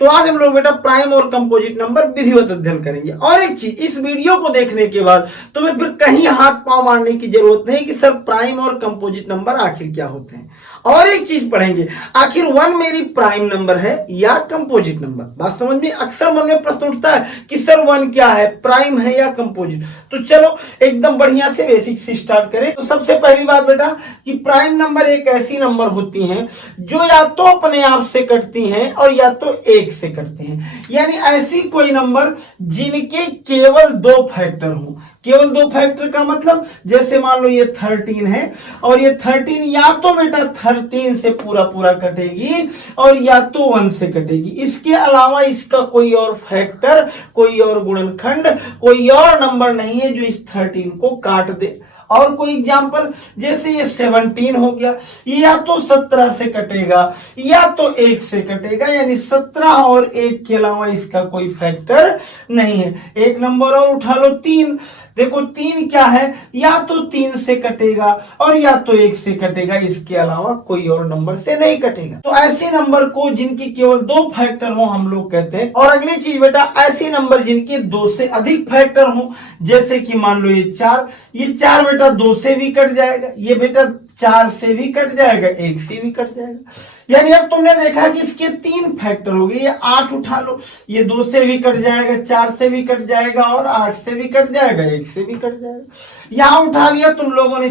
तो आज हम लोग बेटा प्राइम और कंपोजिट नंबर विधिवत अध्ययन करेंगे। और एक चीज, इस वीडियो को देखने के बाद तुम्हें फिर कहीं हाथ पांव मारने की जरूरत नहीं कि सर प्राइम और कंपोजिट नंबर आखिर क्या होते हैं। और एक चीज पढ़ेंगे, आखिर वन मेरी प्राइम नंबर है या कंपोजिट नंबर। बात समझ में? अक्सर मन में प्रश्न उठता है कि सर वन क्या है, प्राइम है या कंपोजिट। तो चलो एकदम बढ़िया से बेसिक से स्टार्ट करें। तो सबसे पहली बात बेटा कि प्राइम नंबर एक ऐसी नंबर होती हैं जो या तो अपने आप से कटती हैं और या तो एक से कटती हैं। यानी ऐसी कोई नंबर जिनके केवल दो फैक्टर हों। केवल दो फैक्टर का मतलब, जैसे मान लो ये 13 है और ये 13 या तो बेटा 13 से पूरा पूरा कटेगी और या तो 1 से कटेगी। इसके अलावा इसका कोई और फैक्टर, कोई और गुणनखंड, कोई और नंबर नहीं है जो इस 13 को काट दे। और कोई एग्जाम्पल, जैसे ये 17 हो गया, ये या तो 17 से कटेगा या तो 1 से कटेगा। यानी 17 और 1 के अलावा इसका कोई फैक्टर नहीं है। एक नंबर और उठा लो 3। देखो 3 क्या है, या तो 3 से कटेगा और या तो 1 से कटेगा, इसके अलावा कोई और नंबर से नहीं कटेगा। तो ऐसे नंबर को जिनकी केवल दो फैक्टर हो हम लोग कहते हैं। और अगली चीज बेटा, ऐसे नंबर जिनके दो से अधिक फैक्टर हो, जैसे कि मान लो ये 4, ये 4 बेटा 2 से भी कट जाएगा, ये बेटा 4 से भी कट जाएगा, 1 से भी कट जाएगा। यानी अब तुमने देखा कि इसके 3 फैक्टर हो गए। ये 8 उठा लो, ये 2 से भी कट जाएगा, 4 से भी कट जाएगा और 8 से भी कट जाएगा, 1 से भी कट जाएगा। यहां उठा लिया तुम लोगों ने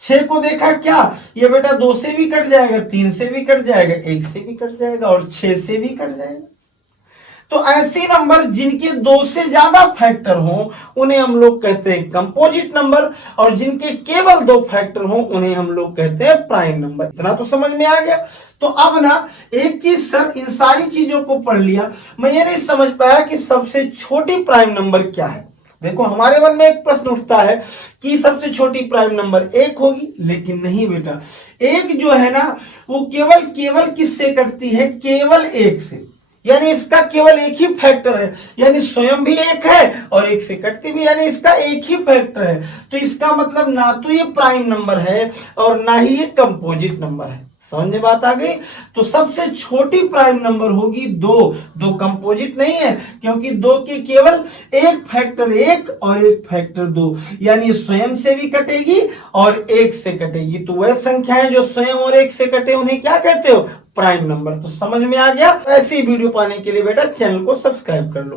6 को देखा क्या, ये बेटा 2 से भी कट जाएगा, 3 से भी कट जाएगा, 1 से भी कट जाएगा और 6 से भी कट जाएगा। तो ऐसे नंबर जिनके 2 से ज्यादा फैक्टर हो उन्हें हम लोग कहते हैं कंपोजिट नंबर, और जिनके केवल 2 फैक्टर हो उन्हें हम लोग कहते हैं प्राइम नंबर। इतना तो समझ में आ गया। तो अब ना एक चीज, सर इन सारी चीजों को पढ़ लिया, मैं ये नहीं समझ पाया कि सबसे छोटी प्राइम नंबर क्या है। देखो हमारे मन में एक प्रश्न उठता है कि सबसे छोटी प्राइम नंबर 1 होगी, लेकिन नहीं बेटा। 1 जो है ना वो केवल किससे कटती है, केवल 1 से। यानी इसका केवल एक ही फैक्टर है, यानी स्वयं भी 1 है और 1 से कटती भी, यानी इसका एक ही फैक्टर है। तो इसका मतलब ना तो ये प्राइम नंबर है और ना ही ये कंपोजिट नंबर है। समझ में बात आ गई? तो सबसे छोटी प्राइम नंबर होगी 2 कंपोजिट नहीं है, क्योंकि 2 के केवल एक फैक्टर 1 और एक फैक्टर 2, यानी स्वयं से भी कटेगी और 1 से कटेगी। तो वह संख्याएं जो स्वयं और 1 से कटे उन्हें क्या कहते हो, प्राइम नंबर। तो समझ में आ गया। ऐसी वीडियो पाने के लिए बेटा चैनल को सब्सक्राइब कर लो।